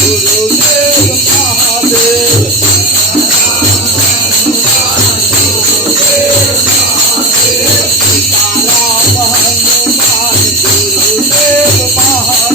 गुरुदेव महादेव सीताराम हनुमान गुरुदेव महादेव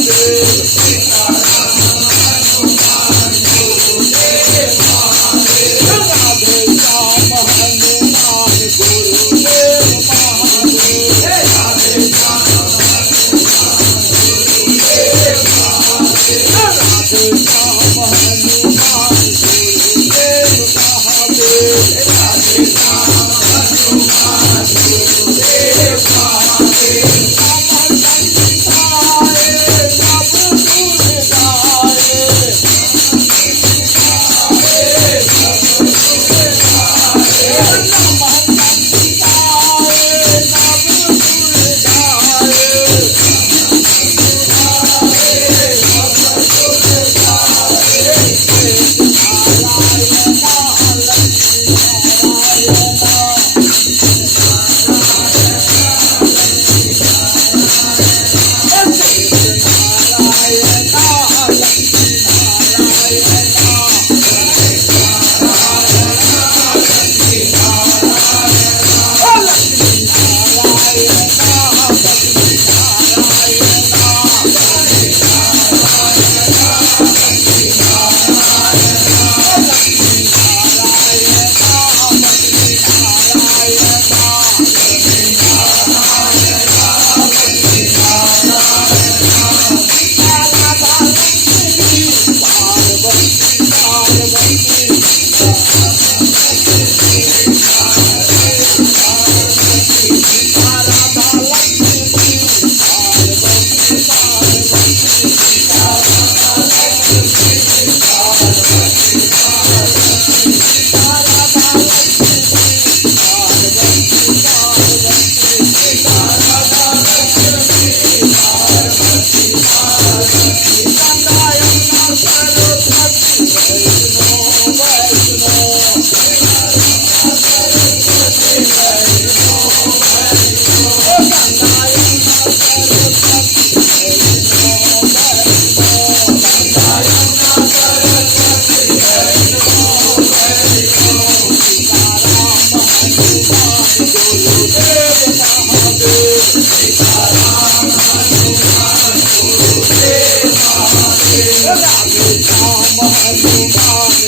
राधे श्याम हनुमान गुरुदेव महादेव राधे श्याम हनुमान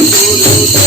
गुरुदेव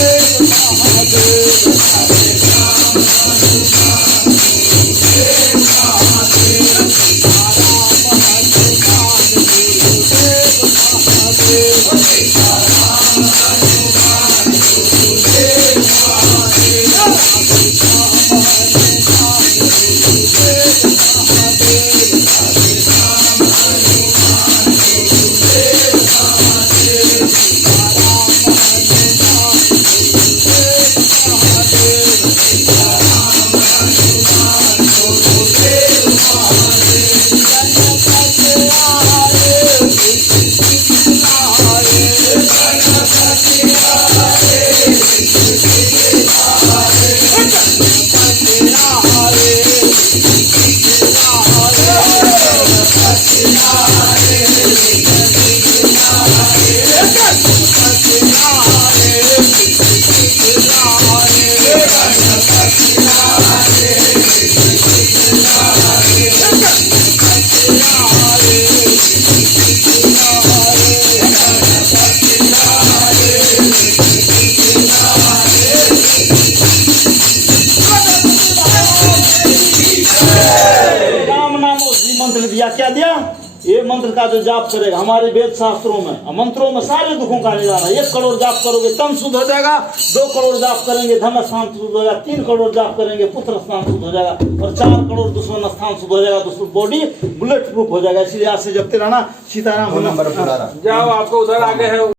दिया, क्या दिया? ये मंत्र का जो जाप करेगा हमारे वेद शास्त्रों में मंत्रों में सारे दुखों का निदान है। 1 करोड़ जाप करोगे तन शुद्ध हो जाएगा, 2 करोड़ जाप करेंगे धन स्थान शुद्ध हो जाएगा, 3 करोड़ जाप करेंगे पुत्र स्थान शुद्ध हो जाएगा और 4 करोड़ दुश्मन स्थान शुद्ध हो जाएगा तो बॉडी बुलेट प्रूफ हो जाएगा। इसलिए आज से जपते रहना। सीताराम। जाओ आपको उधर आगे है।